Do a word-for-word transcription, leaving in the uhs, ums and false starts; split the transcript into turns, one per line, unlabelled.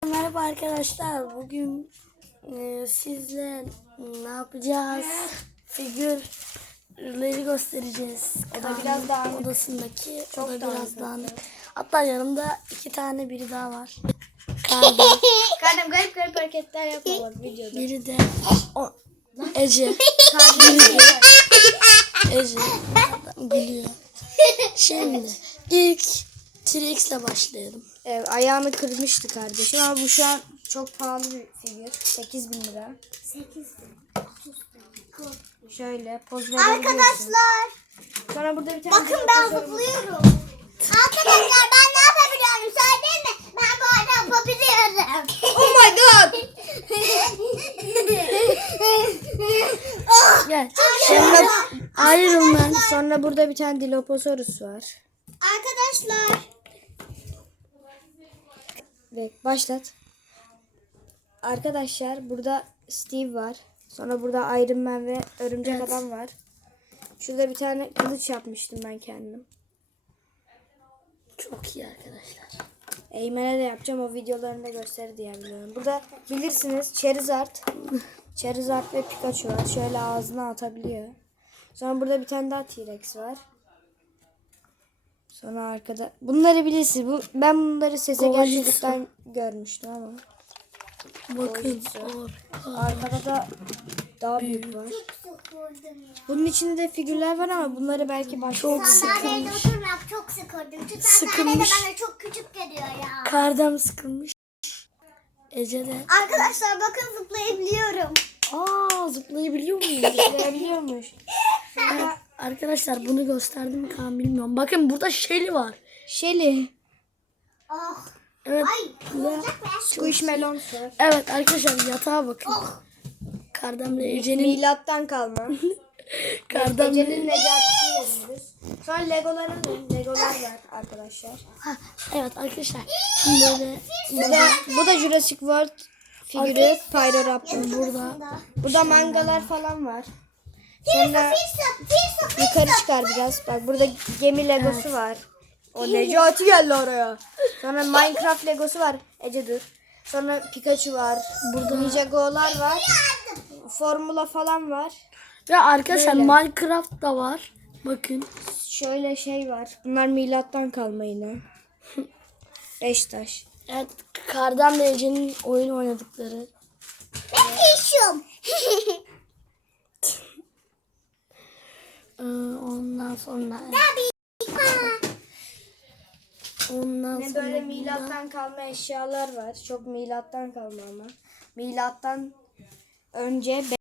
Merhaba arkadaşlar. Bugün e, sizle ne yapacağız? Figürleri göstereceğiz.
O da biraz daha
odasındaki.
Çok
o da
dağınık.
biraz daha. Hatta yanımda iki tane biri daha var. Kardeş.
Kardeşim garip garip hareketler yapma bak videoda.
Biri de o, Ece.
Kardeşim.
Ece. Gülüyor. Şimdi ilk T-Rex ile başlayalım.
Evet, ayağını kırmıştı kardeşim ama bu şu an çok pahalı bir figür. sekiz bin lira.
sekiz
Şöyle poz verebiliyorsun.
Arkadaşlar
Sonra burada bir tane
bakın ben zıplıyorum. Arkadaşlar ben ne yapabiliyorum söyleyeyim mi? Ben bu arada yapabiliyorum.
Oh my god.
Gel. Şimdi Iron Man.
Sonra burada bir tane Dilophosaurus var.
Arkadaşlar
Ve başlat. Arkadaşlar burada Steve var. Sonra burada Iron Man ve Örümcek
Evet.
Adam var. Şurada bir tane kılıç yapmıştım ben kendim.
Çok iyi arkadaşlar.
Eymen'e de yapacağım, o videolarını da gösterir diye biliyorum. Burada bilirsiniz Charizard. Charizard ve Pikachu var. Şöyle ağzına atabiliyor. Sonra burada bir tane daha T-Rex var. Sonra arkada bunları bilirsiniz. Bu, ben bunları sese
Kovajitsu.
gerçekten görmüştüm ama.
Bakın.
Arkada da daha büyük var.
sıkıldım ya.
Bunun içinde de figürler var ama bunları belki başka
Çok
Sandalyede
sıkılmış.
oturmak çok sıkıldım. Şu sandalye de
Sıkılmış.
bana çok küçük geliyor ya.
Kardem sıkılmış. Ece de.
Arkadaşlar bakın zıplayabiliyorum.
Aa, zıplayabiliyor muyum?
Zıplayabiliyormuş.
Evet, arkadaşlar bunu gösterdim mi Kaan bilmiyorum. Bakın burada Shelly var.
Shelly.
Oh.
Evet.
Ay olacak mı?
Squishmallows var.
Evet arkadaşlar yatağa bakın. Kardemle Ece'nin
Milattan kalma.
Kardemle
Ece'nin Necati'si yazıyoruz. Sonra Legoların Legolar var arkadaşlar.
Ha, evet arkadaşlar. Şimdi böyle
Bu da, bu da Jurassic World figürü Pyroraptor.
burada
Burada mangalar falan var. Sonra yukarı çıkar biraz. Bak burada gemi Legosu var. O Necati geldi oraya. Sonra Minecraft Legosu var. Ece dur. Sonra Pikachu var. Burada Ninjago'lar var. Formula falan var.
ve arkadaşlar
Böyle.
Minecraft da var. Bakın.
Şöyle şey var. Bunlar milattan kalma yine. Beş taş.
Evet, Kardemle Ece'nin oyun oynadıkları.
Ben geçiyorum.
Ee, ondan sonra ondan
Ne
sonra
böyle
burada-
milattan kalma eşyalar var. Çok milattan kalma ama. Milattan önce